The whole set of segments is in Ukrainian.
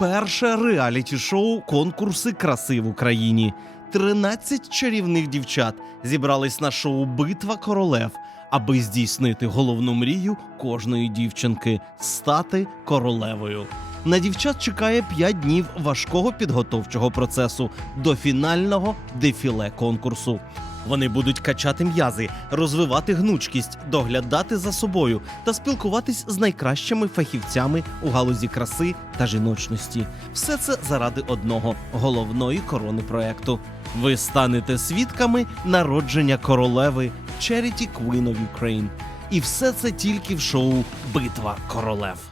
перше реаліті-шоу конкурси краси в Україні. 13 чарівних дівчат зібрались на шоу Битва королев, аби здійснити головну мрію кожної дівчинки стати королевою. На дівчат чекає 5 днів важкого підготовчого процесу до фінального дефіле конкурсу. Вони будуть качати м'язи, розвивати гнучкість, доглядати за собою та спілкуватись з найкращими фахівцями у галузі краси та жіночності. Все це заради одного головної корони проекту. Ви станете свідками народження королеви Charity Queen of Ukraine. І все це тільки в шоу Битва королев.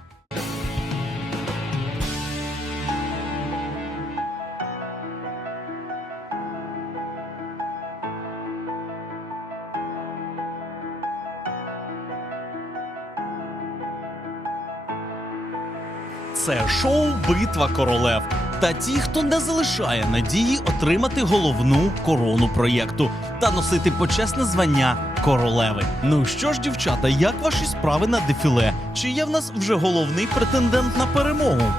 Це шоу Битва королев. Та ті, хто не залишає надії отримати головну корону проєкту та носити почесне звання королеви. Ну що ж, дівчата, як ваші справи на дефіле? Чи є в нас вже головний претендент на перемогу?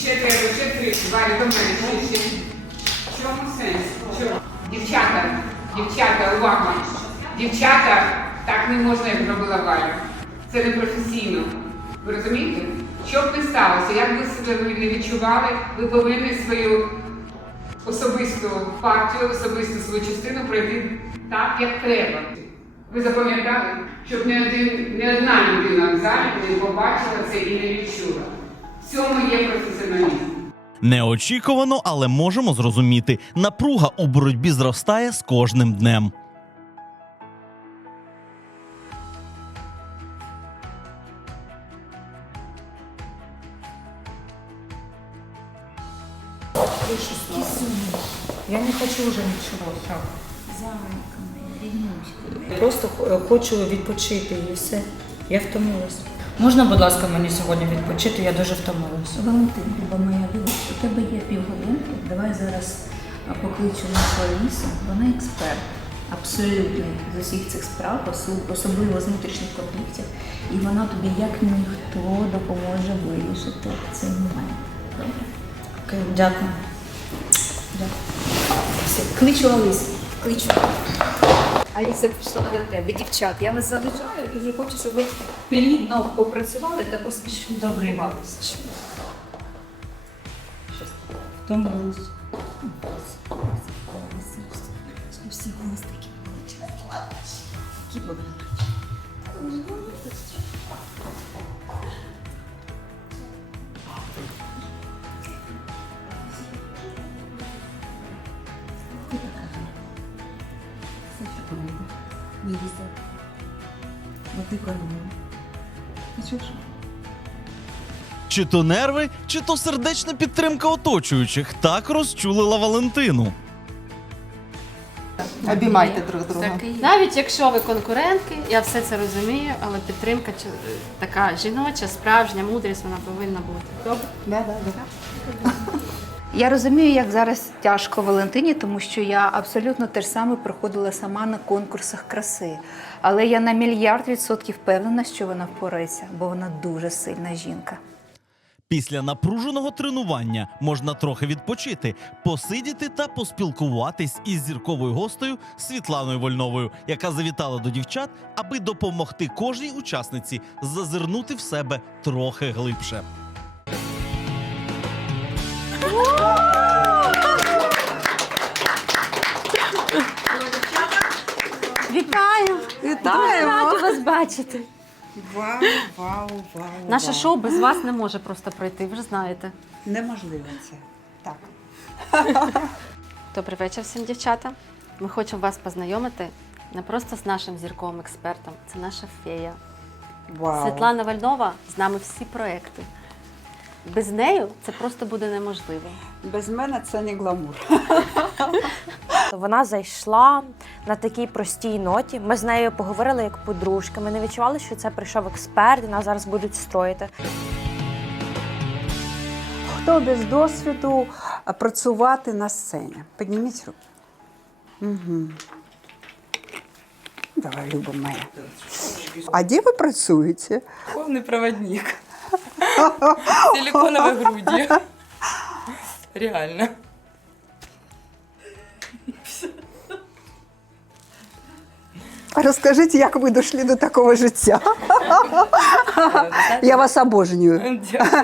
Ще треба? Дівчата, дівчата, увага. Дівчата, так не можна, як зробила Валя. Це не професійно. Ви розумієте? Що б не сталося, як ви себе не відчували, ви повинні свою особисту партію, особисту свою частину пройти так, як треба. Ви запам'ятали, щоб не, один, не одна людина в залі не побачила це і не відчула. В цьому є професіоналізм. Неочікувано, але можемо зрозуміти, напруга у боротьбі зростає з кожним днем. Я не хочу вже нічого. Так. Просто х- хочу відпочити і все. Я втомилась. Можна, будь ласка, мені сьогодні відпочити? Я дуже втомилась. Валентин, люба моя, вибач, у тебе є півгодинки. Давай зараз покличу нашу Алісу. Вона експерт. Абсолютний з усіх цих справ, особливо з внутрішніх конфліктів. І вона тобі як ніхто допоможе вирішити цей момент. Добре? Окей, дякую. Дякую. Все, кличу Алісу. Кличу. Аліса пішла до тебе. Дівчат, я вас залишаю і вже хочу, щоб ви плідно попрацювали та поспішно добривалися. Втомилась. Всі голос такі величезні. Які були. Вирізав. Бо ти королева. Ти чуєш? Чи то нерви, чи то сердечна підтримка оточуючих так розчулила Валентину. Обіймайте друг друга. Навіть якщо ви конкурентки, я все це розумію, але підтримка чи- така жіноча, справжня мудрість вона повинна бути. Добре? Да, да, да. Я розумію, як зараз тяжко Валентині, тому що я абсолютно те ж саме проходила сама на конкурсах краси. Але я на мільярд відсотків впевнена, що вона впорається, бо вона дуже сильна жінка. Після напруженого тренування можна трохи відпочити, посидіти та поспілкуватись із зірковою гостею Світланою Вольновою, яка завітала до дівчат, аби допомогти кожній учасниці зазирнути в себе трохи глибше. Вітаю! Вітаємо! Раді вас бачити. Вау, вау, вау. Наше вау. шоу без вас не може просто пройти, ви ж знаєте. Неможливо це. Так. Добрий вечір всім дівчата. Ми хочемо вас познайомити не просто з нашим зірковим експертом, це наша фея. Вау. Світлана Вальнова з нами всі проекти. Без неї це просто буде неможливо. Без мене це не гламур. Вона зайшла на такій простій ноті. Ми з нею поговорили як подружки. Ми не відчували, що це прийшов експерт, і нас зараз будуть строїти. Хто без досвіду працювати на сцені? Підніміть руки. Угу. Давай, Люба моя. А де ви працюєте? Повний проводник. Силиконові груді. Реально. Розкажіть, як ви дійшли до такого життя? Я вас обожнюю. Дякую.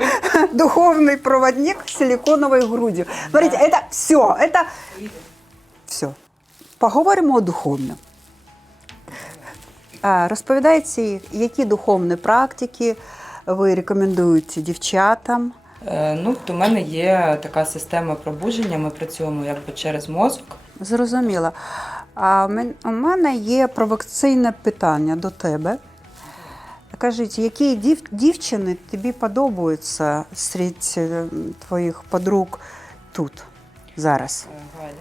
Духовный проводник с силиконовой грудью. Смотрите, это все, это все. Поговоримо о духовному. А, Розповідайте, які духовні практики Ви рекомендуєте дівчатам? Е, Ну, то в мене є така система пробудження. Ми працюємо якби через мозок. Зрозуміло. А у мене є провокаційне питання до тебе. Кажіть, які дів, дівчини тобі подобаються серед е, твоїх подруг тут, зараз? Галя.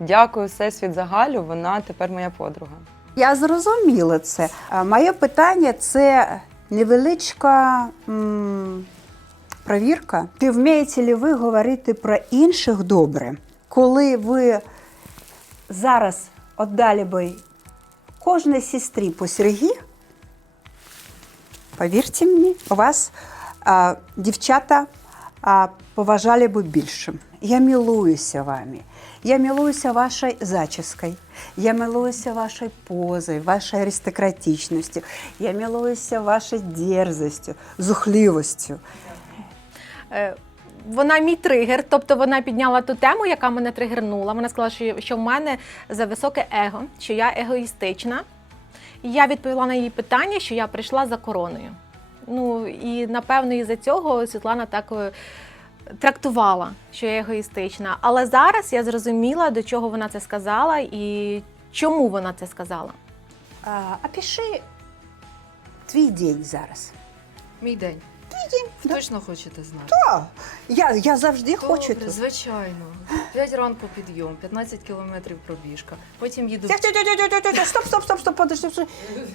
Дякую, Всесвіт за Галю. Вона тепер моя подруга. Я зрозуміла це. Моє питання це невеличка м, провірка. Чи вмієте ли ви говорити про інших добре, коли ви зараз віддали би кожній сестрі по сергі, повірте мені, у вас а, дівчата а, поважали би більше. Я милуюся вами. Я милуюся вашою зачіскою, я милуюся вашою позою, вашою аристократичністю, я милуюся вашою дерзостю, зухливостю. Е, Вона мій тригер, тобто вона підняла ту тему, яка мене тригернула. Вона сказала, що, що в мене за високе его, що я егоїстична. І я відповіла на її питання, що я прийшла за короною. Ну і напевно із-за цього Світлана так е, трактувала, що я егоїстична. Але зараз я зрозуміла, до чого вона це сказала і чому вона це сказала. А, опиши твій день зараз. Мій день. да. Точно хочете знати? А, я, я завжди хочу Добре, тут. звичайно. 5 ранку підйом, 15 кілометрів пробіжка. Потім їду Стоп, стоп, стоп, стоп, подожди.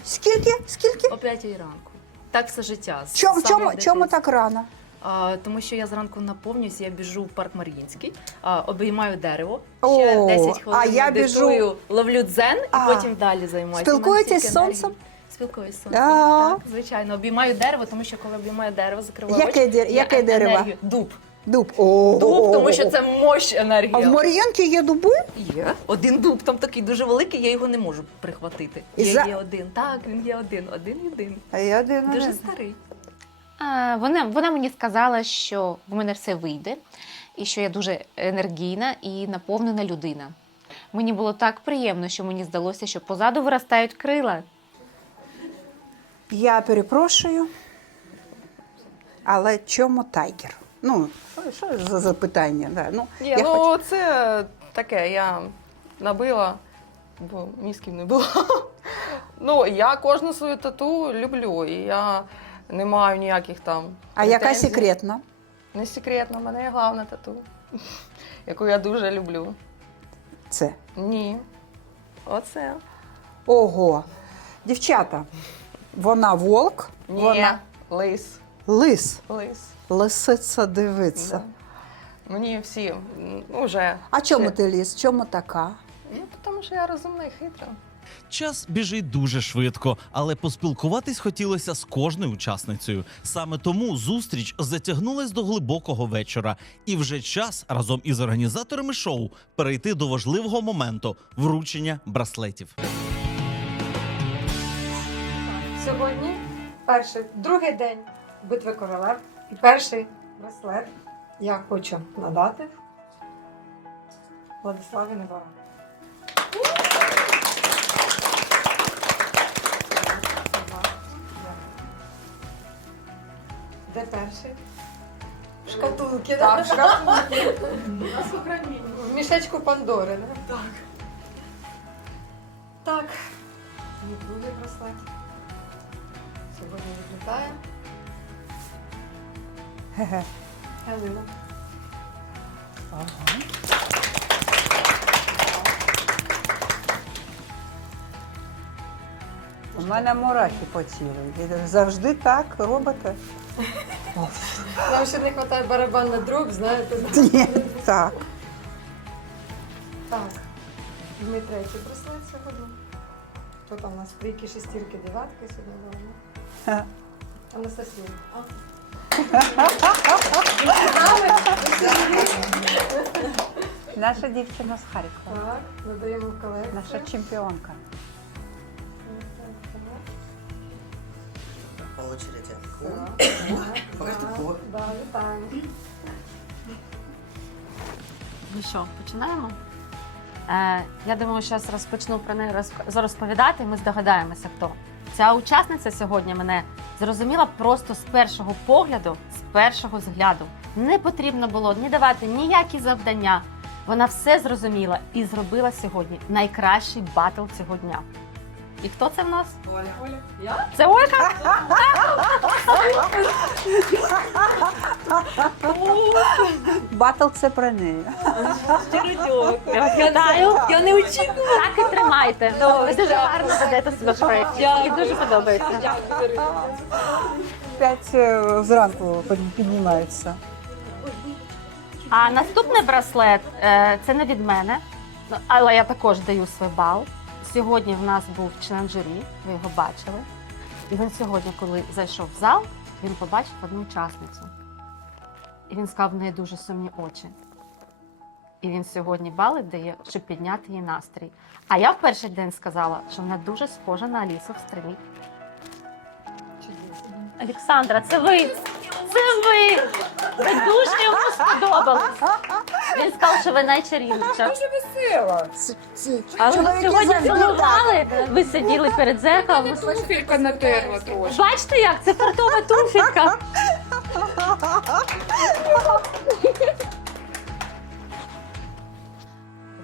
Скільки? Скільки? о 5 ранку. Так все життя. Чому, чому, чому так рано? А, тому що я зранку наповнююся, я біжу в парк Мар'їнський, а, обіймаю дерево, О, ще 10 хвилин а я біжу- медитую, ловлю дзен і А. потім далі займаюся. Спілкуєтесь з сонцем? Спілкуюсь з сонцем. А. Так, звичайно. Обіймаю дерево, тому що коли обіймаю дерево, закриваю Яке очі. дер- я яке е- дерево? енергію- Дуб. Дуб. О, Дуб, тому що це мощ енергія. А в Мар'янці є дуби? Є. Один дуб там такий дуже великий, я його не можу прихватити. І Є, за- є один. Так, він є один, один єдиний. А я один. Дуже старий. А, Вона, вона мені сказала, що в мене все вийде, і що я дуже енергійна і наповнена людина. Мені було так приємно, що мені здалося, що позаду виростають крила. Я перепрошую. Але чому тайгер? Ну, що за запитання? Да. Ну, Ні, я ну хочу- це таке, я набила, бо мізків не було. ну, я кожну свою тату люблю, і я не маю ніяких там. А яка претензій. секретна? Не секретна, в мене є головна тату, яку я дуже люблю. Це. Ні. Оце. Ого. Дівчата, вона волк, Ні. вона Лис. лис. Лис. Лисиця дивиться. Да. Мені всі ну, вже. А чому ти ліс? Чому така? Ну, тому що я розумна і хитра. Час біжить дуже швидко, але поспілкуватись хотілося з кожною учасницею. Саме тому зустріч затягнулась до глибокого вечора, і вже час разом із організаторами шоу перейти до важливого моменту вручення браслетів. Сьогодні перший, другий день битви королев і перший браслет я хочу надати Владиславі Невара. Де перший? В шкатулки, так? В шкатулки. В мішечку Пандори, да? так? Так. І другий браслет. Сьогодні відлітає Ге-ге. Галина. У мене мурахи по тілу. Завжди так робите? Нам ще не вистачає барабан на дроб, знаєте. Ні, так. Так. Ми третій браслет сьогодні. Хто там у нас трійки, шестірки, дев'ятки сьогодні. Анастасія. Наша дівчина з Харкова. Так, додаємо в колекцію. Наша чемпіонка. По очереди. Так, вітаємо. Ну що, починаємо? Е, я думаю, зараз розпочну про неї розп- розповідати, і ми здогадаємося, хто. Ця учасниця сьогодні мене зрозуміла просто з першого погляду, з першого взгляду. Не потрібно було ні давати ніякі завдання. Вона все зрозуміла і зробила сьогодні найкращий батл цього дня. І хто це в нас? Оля. Оля. Я? Це Олька? Батл це про неї. Вітаю. Я не очікувала. Так і тримайте. Ви дуже гарно ведете себе в проєкті. Мені дуже подобається. П'ять е, зранку піднімаються. А наступний браслет е, це не від мене, ну, але я також даю свій бал. Сьогодні в нас був член журі, ви його бачили. І він сьогодні, коли зайшов в зал, він побачив одну учасницю. І він сказав, в неї дуже сумні очі. І він сьогодні бали дає, щоб підняти її настрій. А я в перший день сказала, що вона дуже схожа на Алісу в стрімі. Олександра, це ви! Це ви! Ви дуже йому сподобались. Він сказав, що ви найчарівніша. весела. Але ви сьогодні цілували, ви сиділи перед зеркалом. Туфелька натерла трошки. Бачите як? Це фартова туфелька.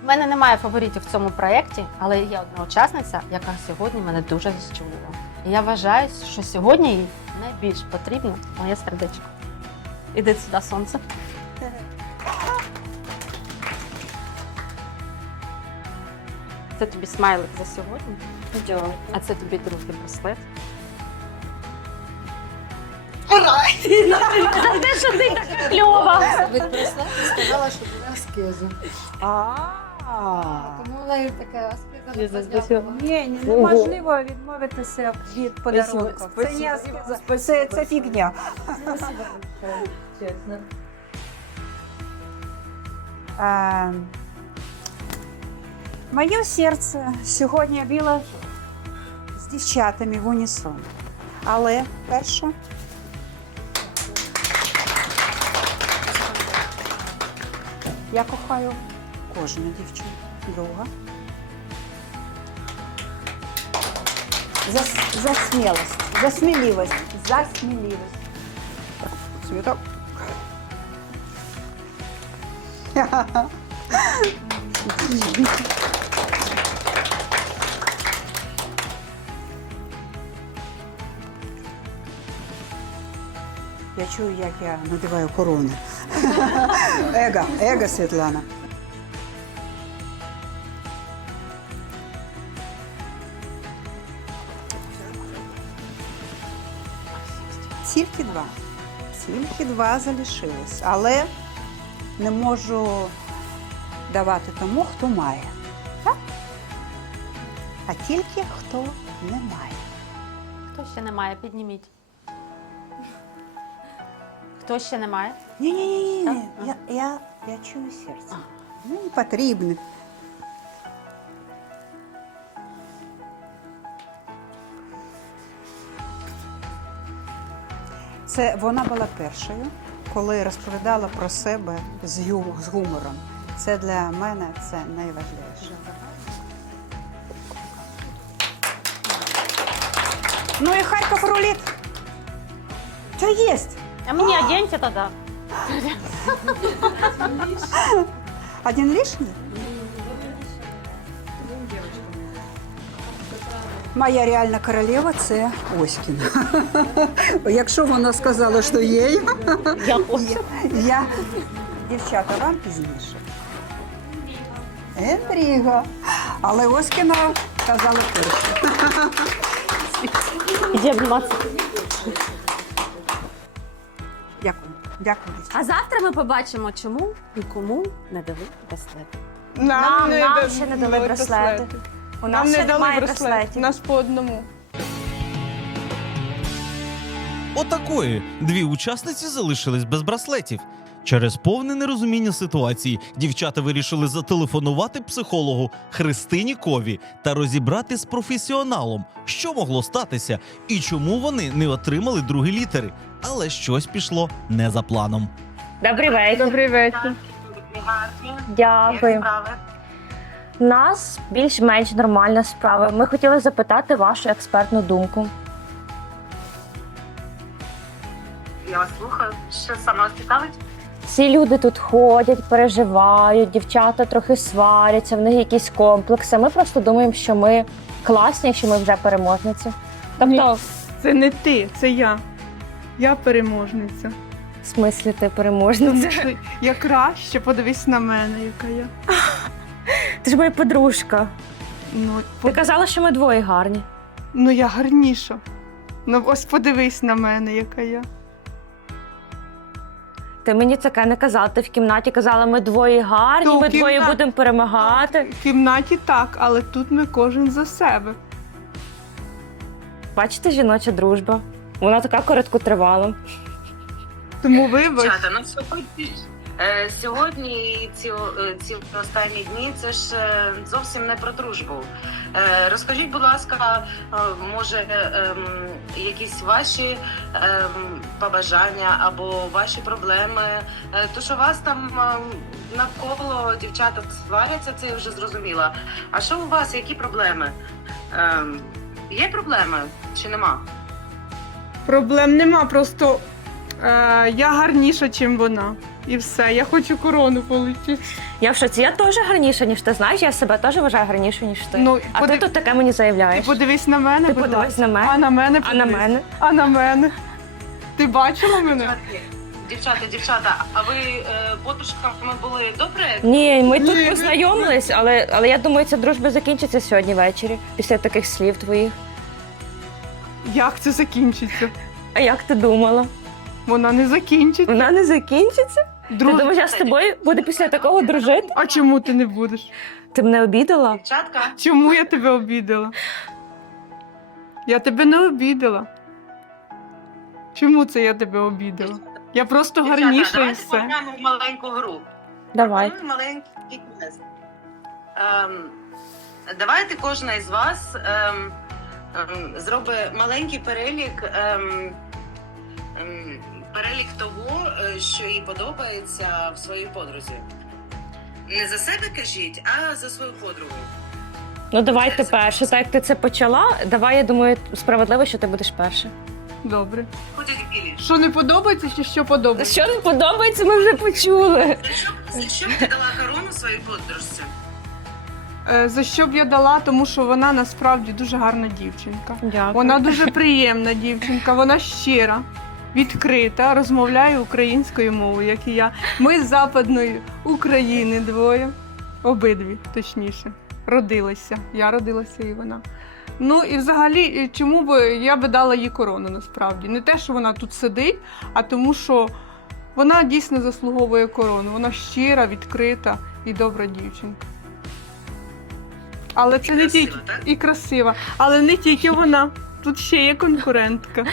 В мене немає фаворитів в цьому проєкті, але є одна учасниця, яка сьогодні мене дуже розчулила. І я вважаю, що сьогодні їй найбільш потрібно моє сердечко. Іди сюди, сонце. Це тобі смайлик за сьогодні. Дякую. А це тобі другий браслет. За те, що ти так кльова. Від браслету сказала, що буде аскеза. А. Тому вона і така аскеза. Ні, ні, неможливо відмовитися від подарунку. Це не аскеза, це, це фігня. Чесно. А, моє серце сьогодні біло з дівчатами в унісон. Але перше. Я кохаю кожну дівчину. Друга. За, за смілость, за сміливість, за сміливість. Так, Світа. Я чую, як я надіваю корону. Его, его, Світлана. Тільки два. Тільки два залишилось. Але не можу давати тому, хто має. Так? А тільки хто не має. Хто ще не має, підніміть. Хто ще не має? Ні, ні, ні, ні. Я, я, я чую серце. Ну, не потрібно. Це вона була першою, коли розповідала про себе з, ю- з гумором. Це для мене це найважливіше. Ну і Харків руліт. Що є? А мені оденьте тоді. Один лишній? Моя реальна королева це Оськіна. Якщо вона сказала, що їй, Я я дівчата вам пізніше. Інтрига. Але Оськіна казала перше. Іди обніматися. Дякую. А завтра ми побачимо, чому і кому не дали браслети. Нам, нам ще не дали браслети. У Нам нас не ще дали немає браслет, браслетів. у нас по одному. Отакої дві учасниці залишились без браслетів. Через повне нерозуміння ситуації дівчата вирішили зателефонувати психологу Христині Кові та розібрати з професіоналом, що могло статися і чому вони не отримали другі літери. Але щось пішло не за планом. Добрий вечір. Добрий вечір. Дякую. У нас більш-менш нормальна справа. Ми хотіли запитати вашу експертну думку. Я вас слухаю. Що саме вас цікавить? Ці люди тут ходять, переживають, дівчата трохи сваряться, в них якісь комплекси. Ми просто думаємо, що ми класні, що ми вже переможниці. Тобто, Це не ти, це я. Я переможниця. в смислі ти Тому переможниця. що я краще, подивись на мене, яка я. Ти ж моя подружка. Ну, Ти казала, що ми двоє гарні. ну я гарніша. Ну ось подивись на мене, яка я. Ти мені таке не казала. Ти в кімнаті казала, ми двоє гарні, То в ми двоє будемо перемагати. В кімнаті так, але тут ми кожен за себе. Бачите, жіноча дружба. Вона така короткотривала. Тому вибач. Дівчата, ну сьогодні, е, сьогодні ці, е, ці останні дні це ж е, зовсім не про дружбу. Е, розкажіть, будь ласка, е, може, е, якісь ваші ем, побажання або ваші проблеми? Е, то, що вас там ем, навколо дівчата сваряться, це я вже зрозуміла. А що у вас, які проблеми? Ем, є проблеми чи нема? Проблем нема, просто е, я гарніша, ніж вона. І все. Я хочу корону отримати. Я в шоці, я теж гарніша, ніж ти. Знаєш, я себе теж вважаю гарнішою, ніж ти. Ну, а подив- ти тут таке мені Ти заявляєш. подивись на мене, Ти будь подивись ласка. на мене. А на мене А на подивись. мене? А на мене. Ти бачила мене? Дівчата, дівчата, а ви е, подружками були добре? Ні, ми Ні, тут ми- познайомились, але, але я думаю, ця дружба закінчиться сьогодні ввечері, після таких слів твоїх. Як це закінчиться? А як ти думала? Вона не закінчиться. Вона не закінчиться? Ти думаєш, я з тобою буду після такого дружити? А чому ти не будеш? Ти мене обідала? Дівчатка, Чому я тебе обідала? Я тебе не обідала. Чому це я тебе обідала? Я просто гарніша і давайте все. пограємо в маленьку гру. Давай. Маленький квест. Ем, давайте кожна із вас ем, ем, зробить маленький перелік, ем, ем, перелік того, е, що їй подобається в своїй подрузі. Не за себе кажіть, а за свою подругу. Ну давай ти перша. Так як ти це почала, давай, я думаю, справедливо, що ти будеш перша. Добре. Ходять білі. Що не подобається чи що подобається? Що не подобається, ми вже почули. За що, за що б ти дала корону своїй подружці? Е, За що б я дала, тому що вона насправді дуже гарна дівчинка. Дякую. Вона дуже приємна дівчинка, вона щира, відкрита, розмовляє українською мовою, як і я. Ми з Западної України двоє, обидві, точніше, родилися. Я родилася і вона. Ну і взагалі, чому б я би дала їй корону насправді? Не те, що вона тут сидить, а тому, що вона дійсно заслуговує корону. Вона щира, відкрита і добра дівчинка. Але це не тільки і красива, але не тільки вона. Тут ще є конкурентка.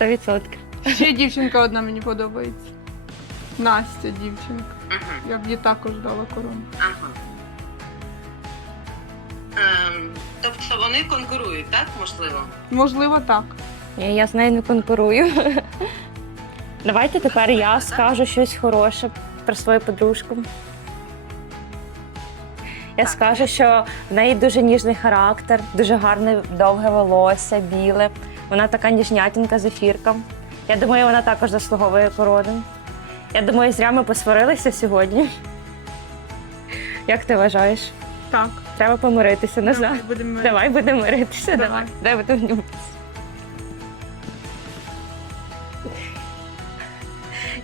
100%. Ще дівчинка одна мені подобається. Настя дівчинка. Угу. Я б їй також дала корону. Ага. Ем, тобто вони конкурують, так, можливо? Можливо, так. Я, я з нею не конкурую. Давайте тепер я скажу щось хороше про свою подружку. Я скажу, що в неї дуже ніжний характер, дуже гарне довге волосся, біле. Вона така ніжнятінка зефірка. Я думаю, вона також заслуговує корону. Я думаю, зря ми посварилися сьогодні. Як ти вважаєш? Так. Треба помиритися, не знаю. Давай будемо Давай будемо миритися, Давай. давай. Давай будемо миритися.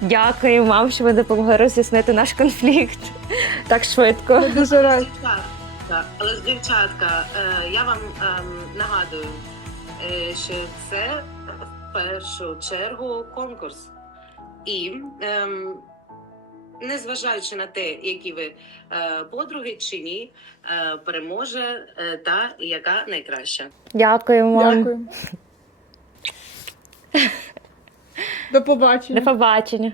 Дякую вам, що ви допомогли роз'яснити наш конфлікт так швидко. Дуже. Дівчатка, але ж дівчатка, е, я вам ем, нагадую, е, що це першу чергу конкурс. І ем, незважаючи на те, які ви е, подруги чи ні, е, переможе е, та, яка найкраща. Дякуємо. Дякую. До побачення. До побачення.